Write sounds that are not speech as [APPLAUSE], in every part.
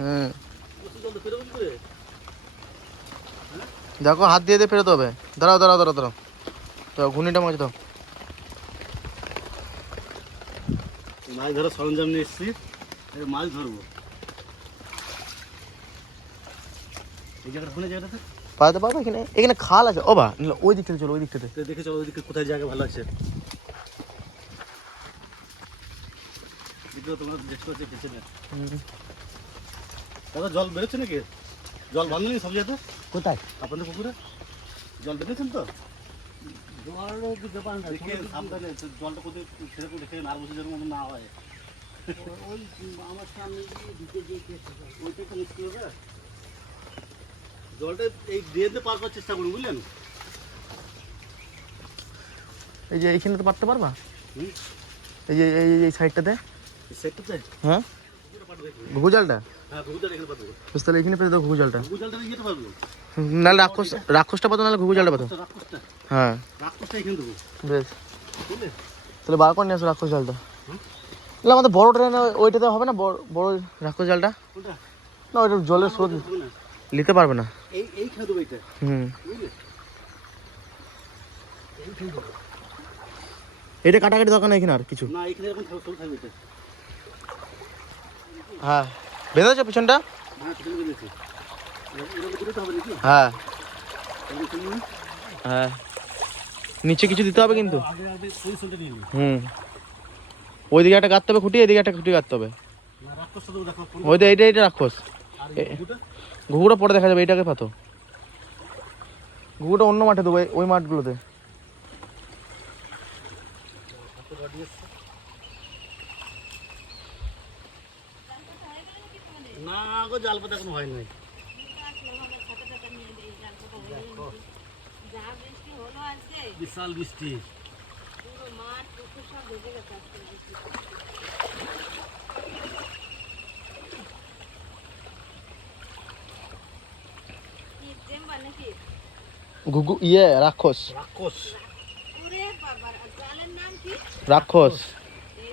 হুম। করে দেখো হাত দিয়ে দিয়ে ফেরোতে হবে। দাঁড়াও দাঁড়াও দাঁড়াও দাঁড়াও। তো ঘুনিটা মাছ দাও। মাছ ধরার সরঞ্জাম নিয়ে এসেছি। মাছ ধরবো। এখানে এখানে খাল আছে। ও বা ওই দিকটাতে চলো ওই দিকটাতে দেখে চলো ওইদিকে কোথায় জায়গা ভালো আছে? তোমরা দেখতে পাচ্ছ পেছনে। দাদা জল বেরোচ্ছে নাকি? জল ভালো নেই সব জায়গাতে কোথায়? আপনাদের পুকুরে? জল বেরোচ্ছেন তো? সাবধানে তো জলটা কোথায় ছেড়ে করে দেখে না হয়। আমার সামনে ওইটা তো মুশকিল হবে। জলটা এই ড্রেনে পার করার চেষ্টা করুন বুঝলেন? এই যে এইখানে তো পারতে পারবা? হুম। এই যে এই সাইডটাতে? এই সেটটাতে হ্যাঁ। ঘুঘু জালটা হ্যাঁ বুঝতে তাহলে এখানে পেতে দাও ঘুঘু জালটা রাক্ষস রাক্ষসটা পাতো নাহলে ঘুঘু জালটা পাতো হ্যাঁ। দেবো। বেশ। তাহলে বার করে নিয়ে আসো রাক্ষস জালটা। তাহলে আমাদের বড় ট্রেন ওইটাতে হবে না? বড় বড় রাক্ষস জালটা? না ওইটা জলের স্রোত নিতে পারবে না। দেবো এটা। হুম। দেবো। কাটাকাটি দরকার নেই এখানে আর কিছু। না এখানে এরকম থাকবে থাকবে এটা। হ্যাঁ। বেঁধেছো পিছনটা? হ্যাঁ হ্যাঁ। হ্যাঁ। নিচে কিছু দিতে হবে কিন্তু। হুম। ওইদিকে একটা গাঁততে হবে খুঁটি এদিকে একটা খুঁটি গাঁততে হবে। ওই তো এইটা এইটা রাক্ষস। ঘুঘুটা? পরে দেখা যাবে এইটাকে পাতো ঘুঘুটা অন্য মাঠে দেবো ওই মাঠগুলোতে হাতে গাড়ি এসছে না গো জাল পাতা কোনো হয় নাই দেখো, বিশাল বৃষ্টি ঘুঘু ইয়ে রাক্ষস রাক্ষস রাক্ষস এই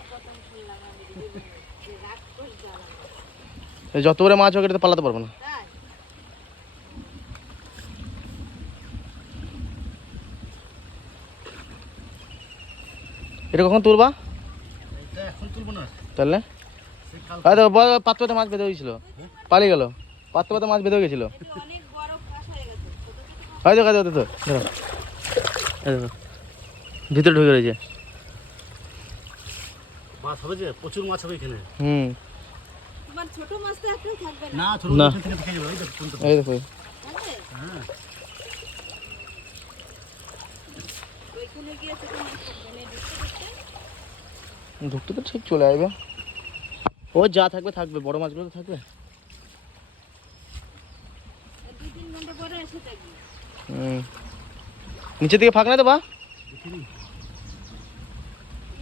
যত করে মাছ হোক এটাতে পালাতে পারব না। এটা কখন তুলবা? তুলবো না। তাহলে? পাত্রতে মাছ বেঁধে গেছিল পালিয়ে গেল। পাত্রপাতে মাছ বেঁধে গেছিল। হয়তো কাজে হতো তো ভিতরে ঢুকে রয়েছে। মাছ হবে যে প্রচুর মাছ হবে এখানে। হুম। তোমার ছোট মাছ তো একটাও থাকবে না। না ছোট না। মাছ থেকে দেখে যাবে এই দেখো কোনটা এই দেখো। থাকবে হ্যাঁ। ওইখানে গিয়ে ছোট মাছ থাকবে না ঢুকতে ঢুকতে? ঢুকতে তো ঠিক চলে আসবে। ও যা থাকবে থাকবে বড় মাছগুলো তো থাকবে। আর দুই তিন ঘণ্টা পরে এসে থাকবে। হুম। নিচের দিকে ফাঁক না তো বা? দেখিনি।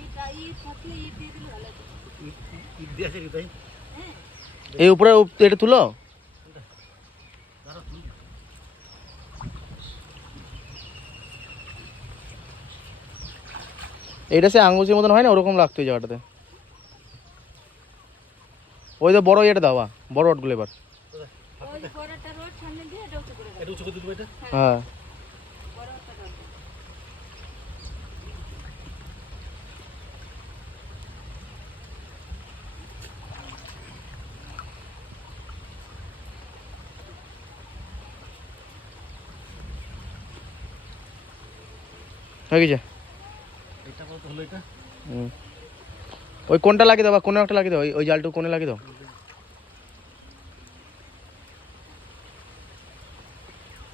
ইটা ই থাকলে ই দিয়ে এই উপরে উপ- এটা তুলো। এইটা সে আঙ্গুসির মতন হয় না ওরকম লাগতো এই জায়গাটাতে। ওই তো বড় ইয়েটা দাওয়া বড় রডগুলো এবার। ওই বড়টা রোড সামনে দিয়ে এটা উঁচু করে এটা উঁচু করে দিবো এটা হ্যাঁ বড়টা রাখবে হয়ে গেছে এটা কত হলো এটা? হুম। ওই কোনটা লাগিয়ে দাও বা কোনো একটা লাগিয়ে দাও? ওই ওই জালটু কোনে লাগিয়ে দাও?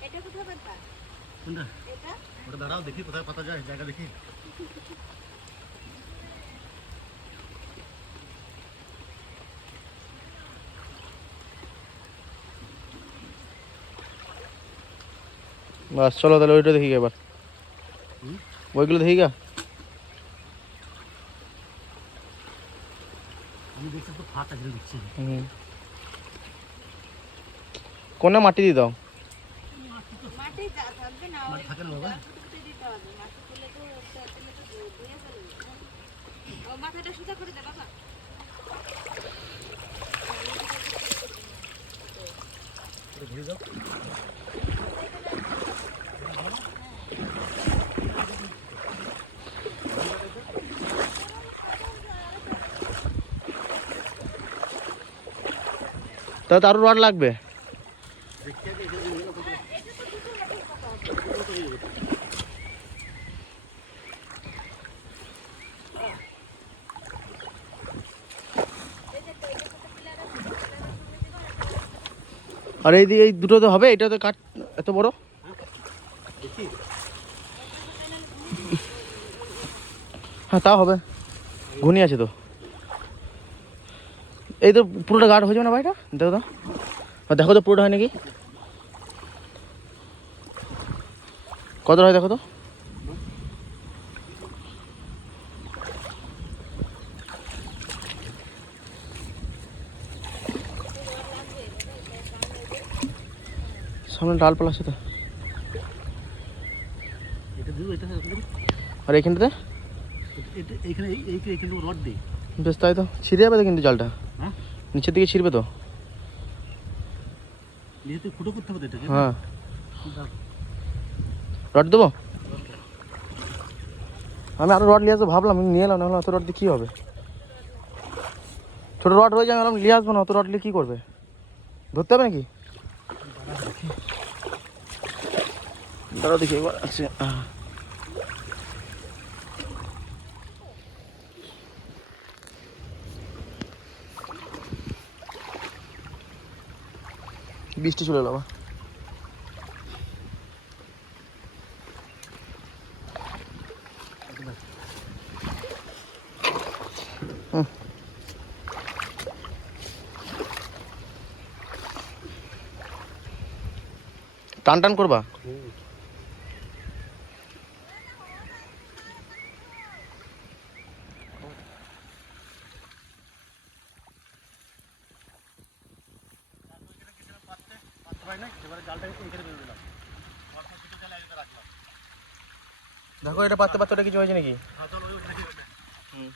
এটা কোথায় পাতা? কোনটা? এটা? ওটা দাঁড়াও দেখি কোথায় পাতা যায় জায়গা দেখি। বাস চলো তাহলে ওইটা দেখি এবার? ওইগুলো দেখি গা। কোনে মাটি দিয়ে দাও? মাটি যা থাকবে না ওই মাটি থাকে না বাবা? জল ফুটে দিতে হবে মাটি তুলে তো একটা তুলে তো ধুয়ে ধুয়ে ফেলবে ও মাথাটা সোজা করে দে বাবা ঘুরে যাও তাহলে তো আরও রড লাগবে। আর এই এই দুটো তো হবে এটা তো কাট, এত বড়? হ্যাঁ তাও হবে। ঘুনি আছে তো। এই তো পুরোটা গার্ড হয়ে যাবে না ভাইটা? দেখো তো। দেখো তো পুরোটা হয় নাকি? কত হয় দেখো তো? সামনে ডালপালা আছে তো। এটা আর এইখানটাতে বেশ তাই তো। ছিঁড়ে যাবে কিন্তু জালটা। হ্যাঁ? নিচের দিকে ছিঁড়বে তো? নিয়ে ফুটো করতে হবে এটাকে। হ্যাঁ। রড দেবো? আমি আরও রড নিয়ে আসব ভাবলাম আমি নিয়ে এলাম না অত রড দিয়ে কী হবে? ছোটো রড রয়েছে আমি নিয়ে আসব না অত রড নিয়ে কী করবে? ধরতে হবে নাকি? দাঁড়াও দেখি এবার আছে বৃষ্টি চলে এলো টান টান করবা পাততে পারি না এবারে জালটাকে এইখানে বেঁধে দিলাম অল্প কিছু জালে একসাথে রাখলাম দেখো এটা পাততে পাততে ওটা কিছু হয়েছে নাকি? হ্যাঁ হুম।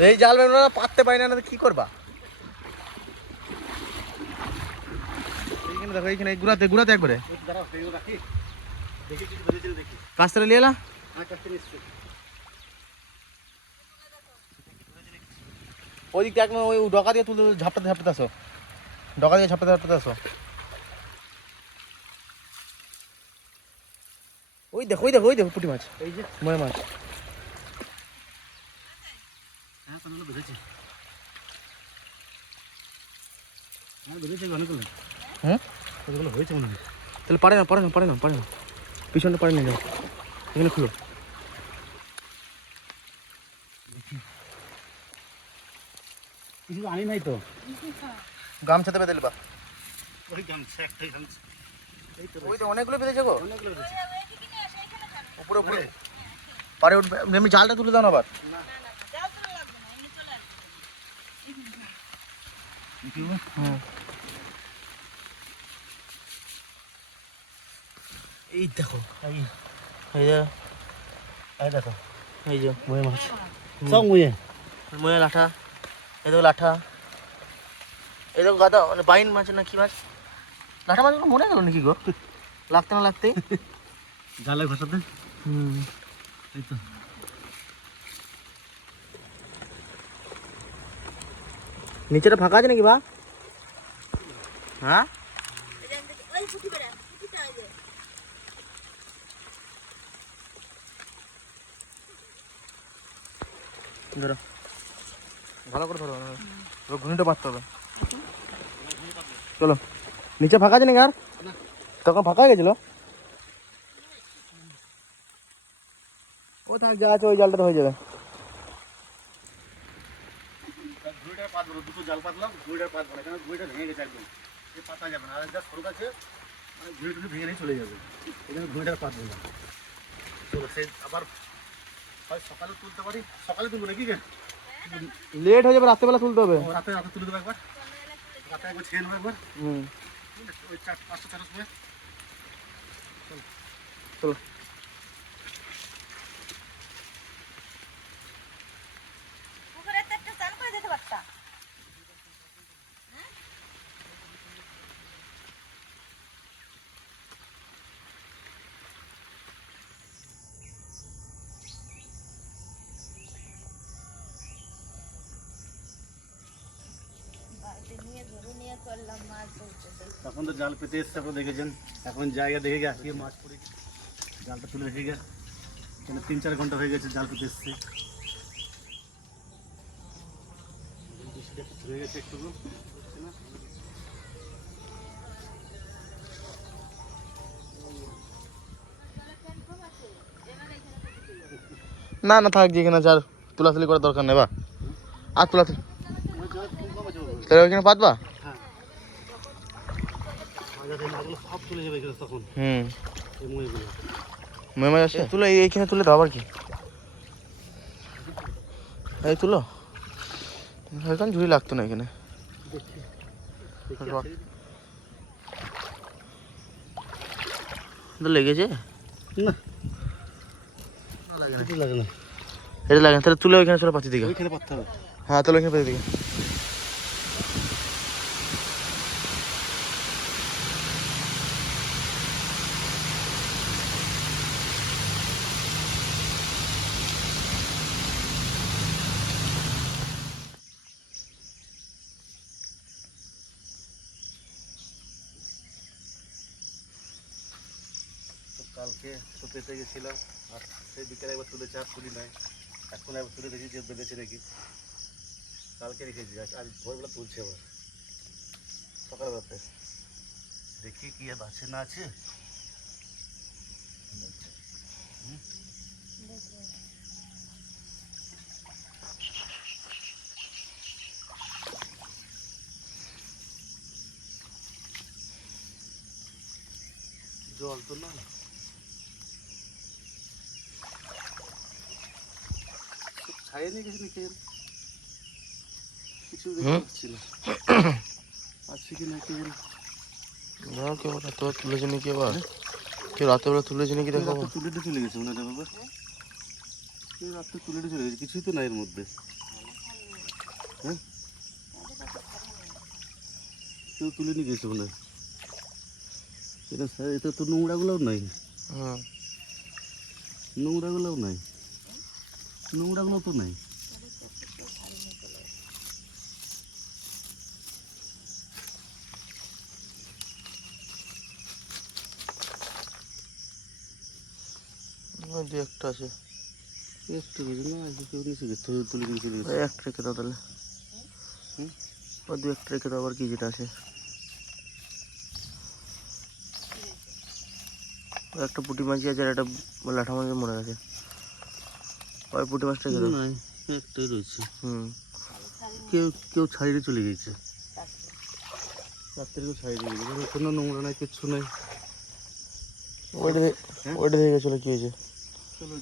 এই জাল বেরোনো না পাততে পারি না কি করবা? এইখানে দেখো এইখানে গুড়াতে গুড়াতে একবারে। থেকে নিয়ে এলা হ্যাঁ কাছে নিশ্চয়ই ওই দিকটা একদম ওই ডকা দিয়ে তুলে ঝাপটাতে ঝাপটাতে আসো। ডকা দিয়ে ঝাপটাতে ঝাপটাতে আসো। ওই দেখো ওই দেখো ওই দেখো পুঁটি মাছ। এই যে। ময় মাছ। হ্যাঁ তাহলে হ্যাঁ অনেকগুলো। হয়েছে মনে হয়। পারে না পারে না পারে না পারে না পিছনটা পারে না যাও। এখানে খুলো। কিছু আনি নাই তো। গামছাতে বেঁধে দিবা ওই গামছা একটাই গামছা তো ওই তো অনেকগুলো বেঁধেছে গো। অনেকগুলো বেঁধেছে। উপরে উপরে। পারে উঠবে। এমনি জালটা তুলে দাও না আবার। এই দেখো এই। এই দেখো এই যে। মুয়ে মাছ। সব মুয়ে ময়া লাঠা এই দেখো লাঠা। এই দেখো গাদা মানে বাইন মাছ না কি মাছ? লাঠা মাছগুলো মরে গেল নাকি গো? লাগতে না লাগতেই [LAUGHS] জালে ঘষাতে? হুম। এই তো। নিচেটা ফাঁকা আছে নাকি বা হ্যাঁ? ওই পুঁটি বেড়া পুঁটিটা ওই যে ধরো। ভালো করে ধরো এবার ঘুনিটা পাততে হবে। চলো, নিচে ফাঁকা আছে নাকি আর? তখন ফাঁকা হয়ে গেছিল? ও থাক, যা আছে, ওই জালটা হয়ে যাবে। দুটো জাল পাতলাম ঘুড়িটার পাত বলে কারণ ঘুড়িটা ভেঙে গেছে একদম এই পাতা যাবে না আর যা আছে মানে ঘুড়ি টুড়ি চলে যাবে এখানে ঘুড়িটার পাত বললাম চলো সেই আবার হয় সকালে তুলতে পারি, সকালে তুলবো নাকি লেট হয়ে যাবে রাত্রেবেলা তুলতে হবে। রাতে রাতে তুলে দেবো একবার। রাতে একবার ছেড়ে নেব একবার। হুম। ওই চার পাঁচটা চারটার সময়। চলো ইয়ে করলাম মাছ ধরতে তো। তখন তো জাল পেতে এসছে আপনারা দেখেছেন এখন জায়গা দেখে গিয়ে আজকে মাছ পড়ে জালটা তুলে রেখে এখানে তিন চার ঘণ্টা হয়ে গেছে জাল পেতে এসছে হয়ে গেছে একটু না? না না থাক যেখানে যার তুলাতুলি করার দরকার নেই বা আর তুলাতুলি। তাহলে ওইখানে পাতবা হ্যাঁ বাজারে মাছগুলো সব তুলে যাবে এখানে তখন। হুম। এই আছে তুলো এই- এইখানে তুলে দাও আবার কি? এই তুলো। এখানে ঝুড়ি লাগতো না এখানে। লেগেছে? না। লাগে না। এটা লাগে না। তাহলে তুলে ওইখানে চলে পাতি দিকে। ওইখানে পাততে হবে। হ্যাঁ তাহলে ওইখানে পাতি দিকে। কালকে তো গেছিলাম, আর সেই বিকেলে একবার তুলেছে আর তুলি নাই। এখন একবার তুলে দেখি যে বেঁধেছে নাকি। কালকে রেখেছি, আজ ভোরবেলা তুলছে আবার। সকালবেলাতে। দেখি কি আর আছে না আছে। জল তো না। ছায়ে নিয়ে গেছি নাকি কিছু না আছে কি না কি জানি যাও কেউ রাতে তুলেছে নাকি আবার? কেউ রাতেবেলা তুলেছে নাকি দেখো রাতে তুলে দিয়ে চলে গেছে মনে হয় বাবা। এই রাতে তুলে দিয়ে চলে গেছে? কিছুই তো নাই এর মধ্যে। হ্যাঁ? কেউ তুলে নিয়ে গেছে মনে হয়। এটা এটা তো নোংরাগুলোও নাই। নোংরাগুলোও নাই। নোংরাগুলো তো নাই। ওই দু একটা আছে। একটু কিছু না আছে কেউ নিচে গেছে তুলে তুলে নিয়ে চলে গেছে। ওই একটা রেখে দাও তাহলে। হুম? ওই দু একটা রেখে দাও আবার কি যেটা আছে। ওই একটা পুঁটি মাছি আছে আর একটা লাঠা মাছ মরে গেছে। ওই পুঁটি মাছটা দাও নাই একটাই রয়েছে। হুম। কেউ কেউ ছাড়িয়ে চলে গেছে। রাত্রে কেউ ছাড়িয়ে গেছে। কোনো নোংরা নাই কিচ্ছু নাই। ওইটা হ্যাঁ? ওইটা দেখে চলে কি হয়েছে? চলো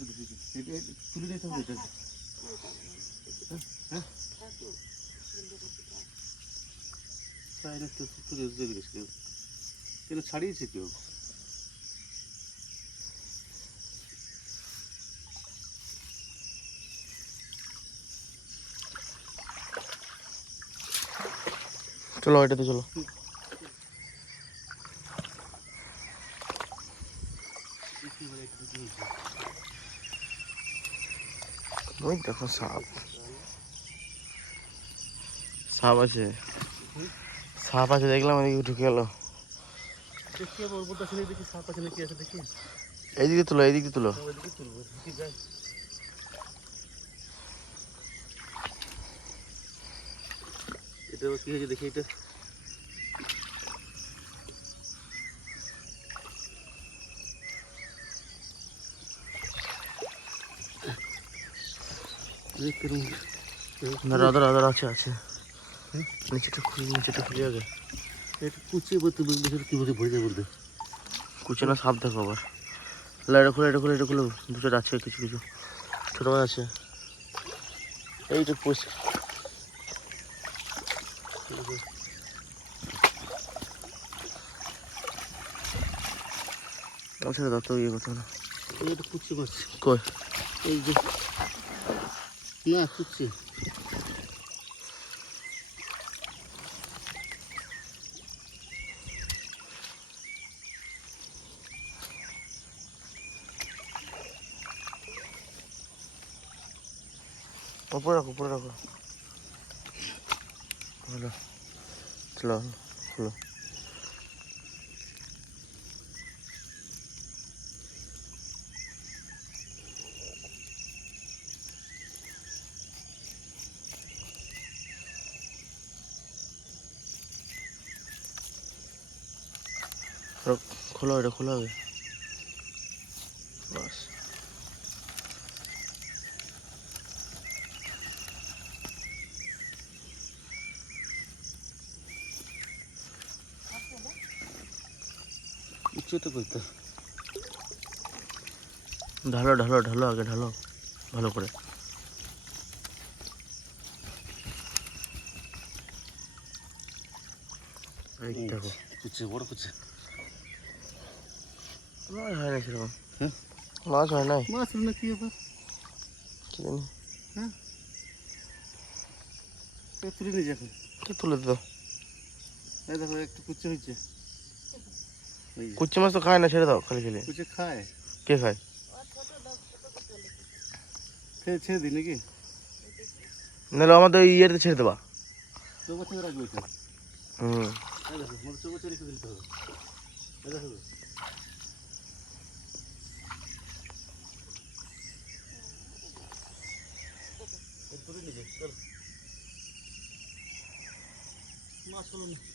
তুলে নিতে হবে এটা। হ্যাঁ হ্যাঁ। ছাড়িয়েছে কেউ? চলো ওইটাতে চলো। ওই দেখো সাপ। সাপ আছে। সাপ আছে দেখলাম এদিকে ঢুকে গেল। এইদিকে তুলো এইদিকে তুলো সবাই দিকে তুলবো দেখি যাই এটা কি হয়েছে দেখি এটা। না রাধা রাধা আছে আছে? নিচেটা খুলি নিচেটা খুলি। আগে এটা বলতে কি বলতে ভরে যায় বলতে। কুচে না সাপ দেখো আবার। এটা খুলে এটা খুলে এটা খুলে। দুটো আছে কিছু কিছু। ছোটো মাছ আছে। এইটা পুষ আচ্ছা দাও তো ইয়ে করতে না এটা কুচি মাছ। কই? এই যে। না কুচি উপরে রাখো উপরে রাখো। ভালো চলো খোলো খোলো- খোলো এটা খোলো আগে বাস করতে ঢালো ঢালো ঢালো আগে ঢালো। ভালো করে। দেখো। কুচে বড় কুচে। মাছ হয় না সেরকম। হ্যাঁ? মাছ হয় নাই? মাছ না কি ব্যাপার? কি জানি। এ তুলে নিয়ে যাবে তুলে দিত এই দেখো একটু কুচে হয়েছে। কুচি মাছ তো খায় না ছেড়ে দাও খালি খেলে। কুচে খায়? কে খায়? ছেড়ে দিই নাকি? নাহলে আমাদের ইয়েতে ছেড়ে দেবা। হুম। মাছ হলো না।